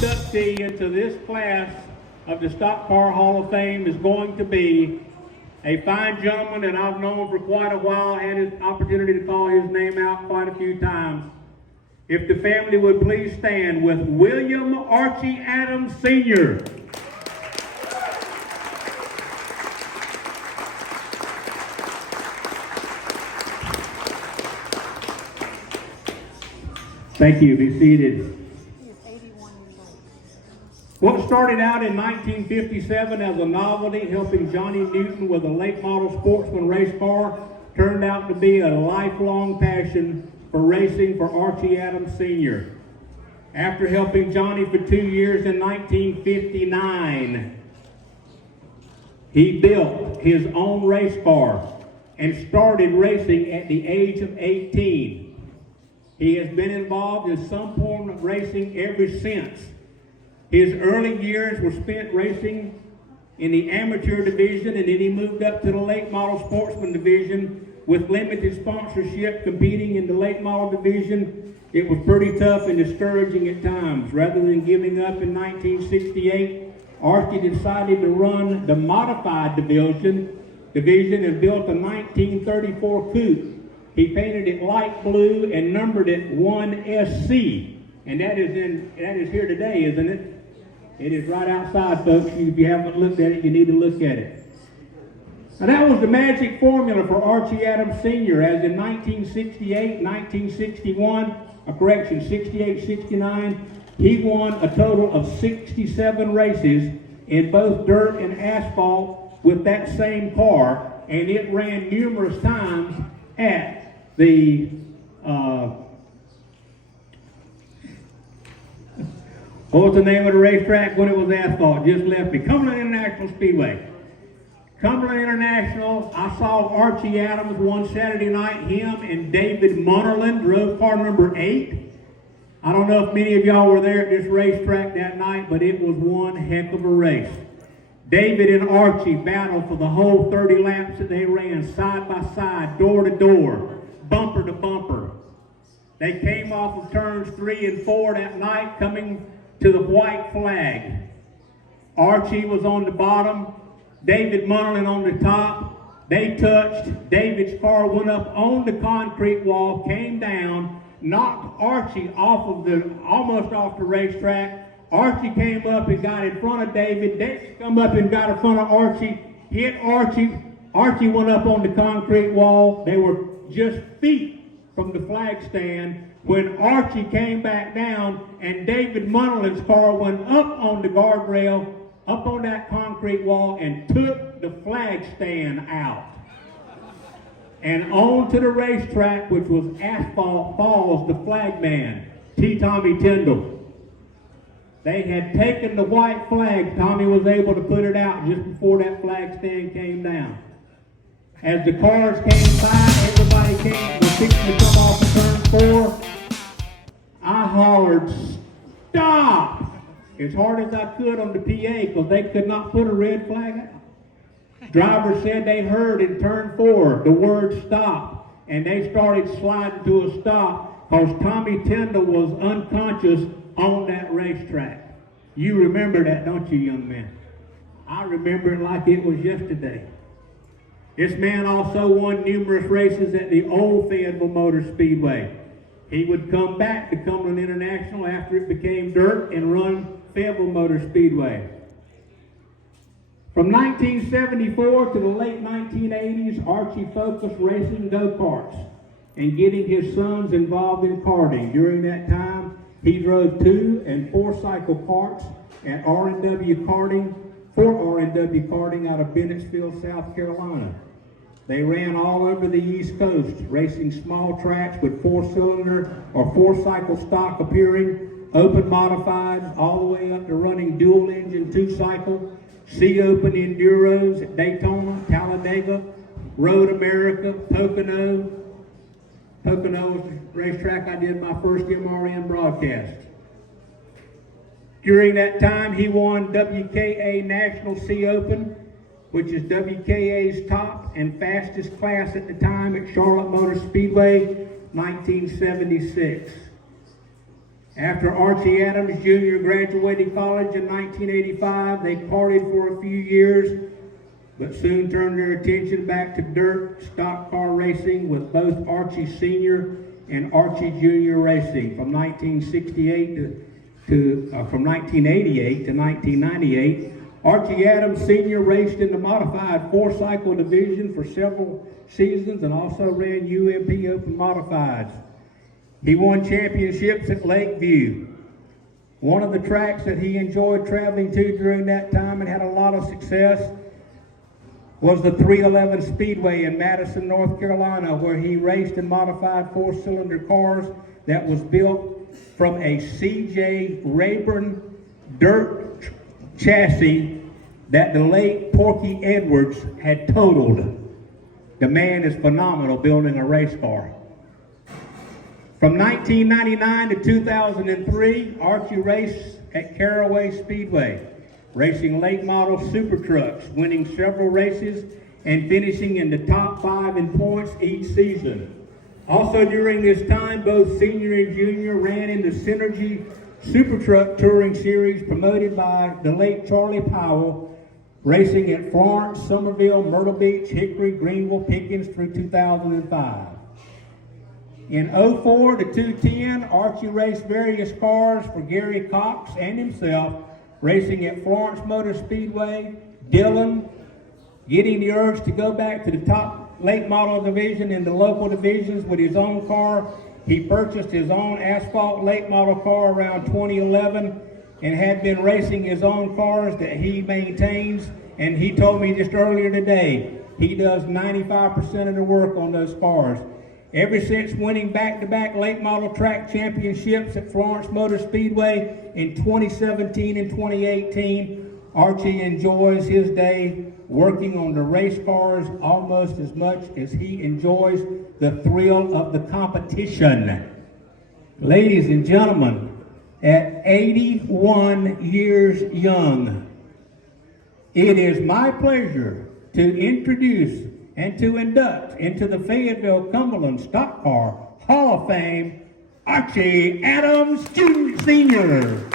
inductee into this class of the Stock Car Hall of Fame is going to be a fine gentleman that I've known for quite a while, had an opportunity to call his name out quite a few times. If the family would please stand with William Archie Adams, Sr. Thank you. Be seated. What started out in 1957 as a novelty helping Johnny Newton with a late model sportsman race car turned out to be a lifelong passion for racing for Archie Adams Sr. After helping Johnny for 2 years in 1959, he built his own race car and started racing at the age of 18. He has been involved in some form of racing ever since. His early years were spent racing in the amateur division, and then he moved up to the late model sportsman division with limited sponsorship, competing in the late model division. It was pretty tough and discouraging at times. Rather than giving up in 1968, Archie decided to run the modified division and built a 1934 coupe. He painted it light blue and numbered it 1SC, and that is here today, isn't it? It is right outside, folks. If you haven't looked at it, you need to look at it. Now, that was the magic formula for Archie Adams Sr., as in 1968, 1961, 68, 69, he won a total of 67 races in both dirt and asphalt with that same car, and it ran numerous times at the what was the name of the racetrack when it was asphalt? Just left me. Cumberland International Speedway. Cumberland International, I saw Archie Adams one Saturday night. Him and David Munnerlin drove car number 8. I don't know if many of y'all were there at this racetrack that night, but it was one heck of a race. David and Archie battled for the whole 30 laps that they ran, side by side, door to door, bumper to bumper. They came off of turns 3 and 4 that night, coming to the white flag. Archie was on the bottom, David Munnerlin on the top. They touched. David's car went up on the concrete wall, came down, knocked Archie almost off the racetrack. Archie came up and got in front of David. David come up and got in front of Archie, hit Archie. Archie went up on the concrete wall. They were just feet from the flag stand when Archie came back down, and David Munnerlin's car went up on the guardrail, up on that concrete wall, and took the flag stand out. And on to the racetrack, which was asphalt, falls the flagman, Tommy Tyndall. They had taken the white flag. Tommy was able to put it out just before that flag stand came down. As the cars came by, everybody was fixing to come off of turn 4. I hollered, "Stop!" as hard as I could on the PA, because they could not put a red flag out. Driver said they heard in turn 4 the word "stop," and they started sliding to a stop because Tommy Tyndall was unconscious on that racetrack. You remember that, don't you, young man? I remember it like it was yesterday. This man also won numerous races at the old Fayetteville Motor Speedway. He would come back to Cumberland International after it became dirt and run Fayetteville Motor Speedway. From 1974 to the late 1980s, Archie focused racing go-karts and getting his sons involved in karting. During that time, he drove 2- and 4-cycle karts at R&W Karting, for R&W Karting out of Bennettsville, South Carolina. They ran all over the East Coast, racing small tracks with 4-cylinder or 4-cycle stock appearing, open modifieds, all the way up to running dual-engine 2-cycle, C-Open Enduros at Daytona, Talladega, Road America, Pocono. Pocono was the racetrack I did my first MRN broadcast. During that time, he won WKA National C-Open, which is WKA's top and fastest class at the time at Charlotte Motor Speedway, 1976. After Archie Adams Jr. graduated college in 1985, they partied for a few years, but soon turned their attention back to dirt stock car racing with both Archie Sr. and Archie Jr. racing. From 1988 to 1998, Archie Adams Sr. raced in the modified four-cycle division for several seasons and also ran UMP Open Modifieds. He won championships at Lakeview. One of the tracks that he enjoyed traveling to during that time and had a lot of success was the 311 Speedway in Madison, North Carolina, where he raced in modified four-cylinder cars that was built from a C.J. Rayburn dirt chassis that the late Porky Edwards had totaled. The man is phenomenal building a race car. From 1999 to 2003, Archie raced at Caraway Speedway, racing late model super trucks, winning several races and finishing in the top 5 in points each season. Also during this time, both senior and junior ran in the Synergy Super Truck Touring Series promoted by the late Charlie Powell, racing at Florence, Somerville, Myrtle Beach, Hickory, Greenville, Pickens through 2005. In 04 to 2010, Archie raced various cars for Gary Cox and himself, racing at Florence Motor Speedway, Dillon, getting the urge to go back to the top late model division in the local divisions with his own car. He purchased his own asphalt late model car around 2011 and had been racing his own cars that he maintains. And he told me just earlier today, he does 95% of the work on those cars. Ever since winning back-to-back late model track championships at Florence Motor Speedway in 2017 and 2018, Archie enjoys his day working on the race cars almost as much as he enjoys the thrill of the competition. Ladies and gentlemen, at 81 years young, it is my pleasure to introduce and to induct into the Fayetteville Cumberland Stock Car Hall of Fame, Archie Adams Sr.